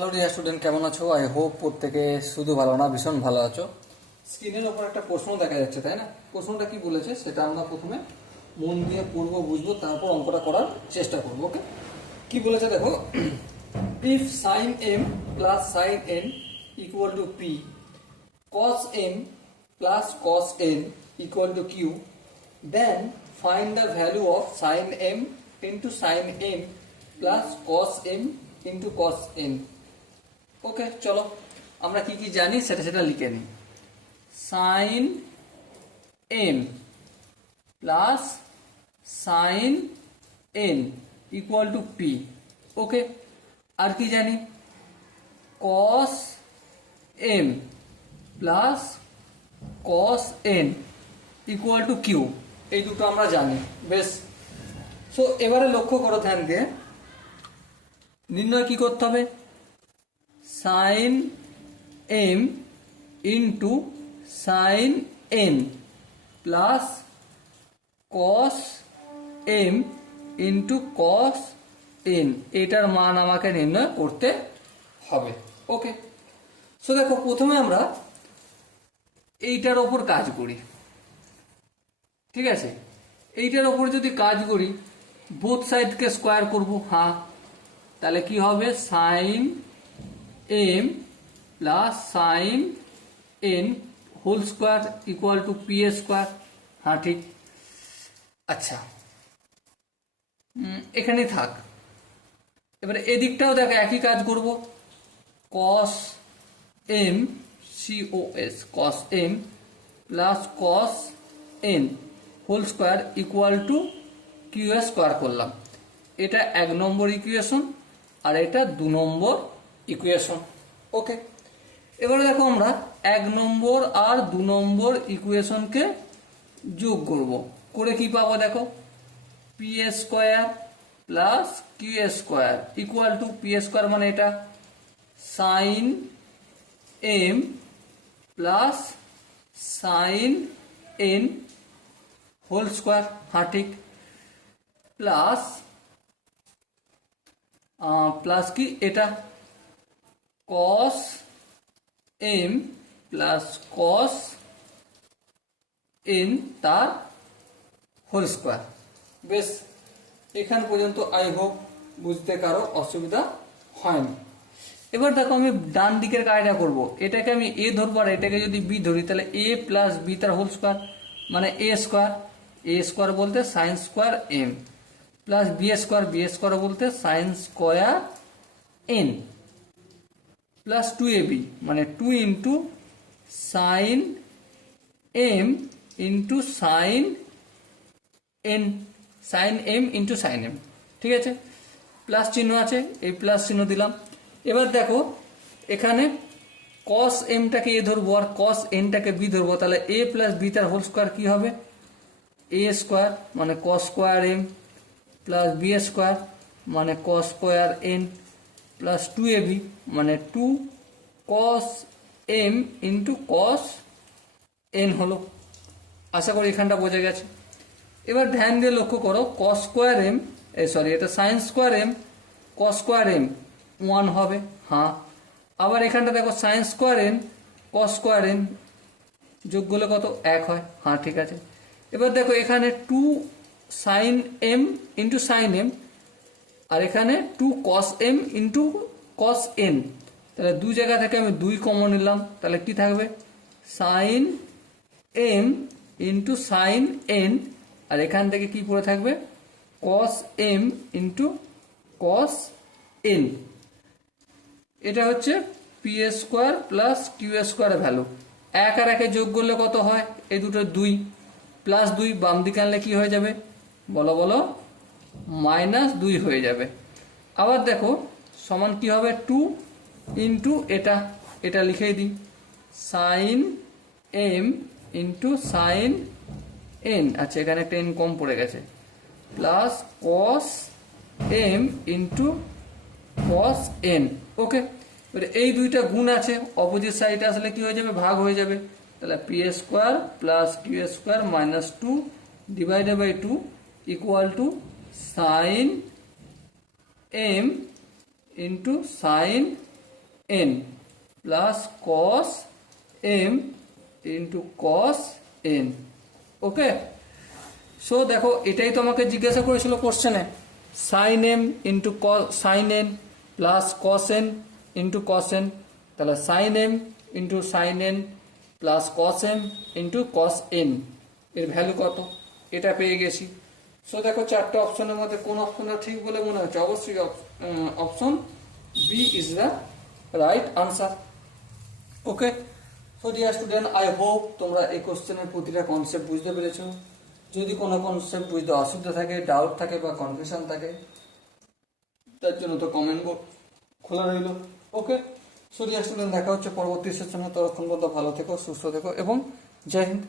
Hello dear student, কেমন আছো? I hope প্রত্যেকে শুধু ভালো না, ভীষণ ভালো আছো। স্ক্রিনের ওপর একটা প্রশ্ন দেখা যাচ্ছে, তাই না? প্রশ্নটা কি বলেছে সেটা আমরা প্রথমে মন দিয়ে পড়বো, বুঝবো, তারপর অঙ্কটা করার চেষ্টা করবো। ওকে, কি বলেছে দেখো। If sine M plus sine N equal to P, cos m plus cos n equal to q, then find the value of sin m into sin n plus cos m into cos n. Okay, চলো আমরা কি কি জানি সেটা লিখে নিই। Sine M plus sine N equal to P. Okay, আর কি জানি? Cos M plus cos N equal to Q. এই দুটো আমরা জানি, বেশ। সো এবারে লক্ষ্য করো ধ্যান দিয়ে, নির্ণয় কি করতে হবে? Sine M into sine N plus cos M into cos N, এটার মান আমাকে নির্ণয় করতে হবে। ওকে, সো দেখো প্রথমে আমরা এইটার ওপর কাজ করি, ঠিক আছে? এইটার ওপর যদি কাজ করি, বোথ সাইডকে স্কোয়ার করব। হ্যাঁ, তাহলে কি হবে? Sine M plus sine N whole square equal to P A square. হ্যাঁ, ঠিক। আচ্ছা, এখানেই থাক। এবারে এদিকটাও দেখো একই কাজ করব। Cos M COS cos M plus cos N whole square equal to Q A square করলাম। এটা 1 নম্বর ইকুয়েশন আর এটা 2 নম্বর ইকুয়েশন। ওকে, এবারে দেখো আমরা 1 নম্বর আর 2 নম্বর ইকুয়েশনকে যোগ করব। করে কি পাবো দেখো? P A square plus Q A square equal to P A square মানে এটা sine M plus sine N whole square. হ্যাঁ, ঠিক। প্লাস প্লাস কি এটা cos M plus cos N তার হোল স্কোয়ার। বেশ, এখান পর্যন্ত আই হোপ বুঝতে কারো অসুবিধা হয়নি। এবার দেখো আমি ডান দিকের কাজটা করব। এটাকে আমি এ ধরবো আর এটাকে যদি বি ধরি, তাহলে এ প্লাস বি তার হোল স্কোয়ার মানে এ স্কোয়ার। এ স্কোয়ার বলতে sine square M plus B square বলতে sine square N plus 2ab মানে 2 into sine M into sine N, sine M into sine M. ঠিক আছে, plus চিহ্ন আছে, এই প্লাস চিহ্ন দিলাম। এবার দেখো এখানে কস এমটাকে এ ধরবো আর কস এনটাকে বি ধরবো, তাহলে এ প্লাস বি তার হোল স্কোয়ার কি হবে? এ স্কোয়ার মানে cos square M plus B square মানে cos square N plus 2ab মানে 2 cos M into cos N হলো। আশা করি এখানটা বোঝা গেছে। এবার ধ্যান দিয়ে লক্ষ্য করো, কস স্কোয়ার এম এটা sine square M cos square M 1 হবে। হ্যাঁ, আবার এখানটা দেখো sine square N cos square N যোগ করলে কত? 1 হয়। হ্যাঁ, ঠিক আছে। এবার দেখো এখানে 2 sine M into sine M আর এখানে 2 cos M into cos N, তাহলে 2 জায়গা থেকে আমি 2 কমন নিলাম, তাহলে কি থাকবে? Sine M into sine N আর এখান থেকে কি পড়ে থাকবে? Cos M into cos N. এটা হচ্ছে পি এ স্কোয়ার প্লাস কিউ এ স্কোয়ার ভ্যালু। 1 আর 1 যোগ করলে কত হয়? এই দুটো 2 প্লাস 2 বাম দিকে আনলে কি হয়ে যাবে? বলো বলো, -2 হয়ে যাবে। আবার দেখো সমান কি হবে? 2 ইন্টু এটা লিখেই দিই, sine M into sine N. আচ্ছা, এখানে একটা এন কম পড়ে গেছে, plus cos M into cos N. Okay, এই দুইটা গুণ আছে, অপোজিট সাইডে আসলে কি হয়ে যাবে? ভাগ হয়ে যাবে। তাহলে P A square plus Q square minus 2 divided by 2 equal to sine M into sine N plus cos M into cos N. Okay, so দেখো এটাই তো আমাকে জিজ্ঞাসা করেছিল কোশ্চেনে, sine M into sine N plus cos N into cos N, তাহলে sine M into sine N plus cos M into cos N এর value কত, এটা পেয়ে গেছি। সো দেখো চারটে অপশনের মধ্যে কোন অপশনটা ঠিক বলে মনে হচ্ছে? অবশ্যই option B is the right answer. Okay, so dear student, I hope তোমরা এই কোশ্চেনের প্রতিটা কনসেপ্ট বুঝতে পেরেছো। যদি কোনো কনসেপ্ট বুঝতে অসুবিধা থাকে, ডাউট থাকে বা কনফিউশন থাকে, তার জন্য তো কমেন্ট বোর্ড খোলা রইল। ওকে, সো ডিয়ার স্টুডেন্ট, দেখা হচ্ছে পরবর্তী সেশনে। ততক্ষণ পর্যন্ত ভালো থেকো, সুস্থ থেকো এবং জয় হিন্দ।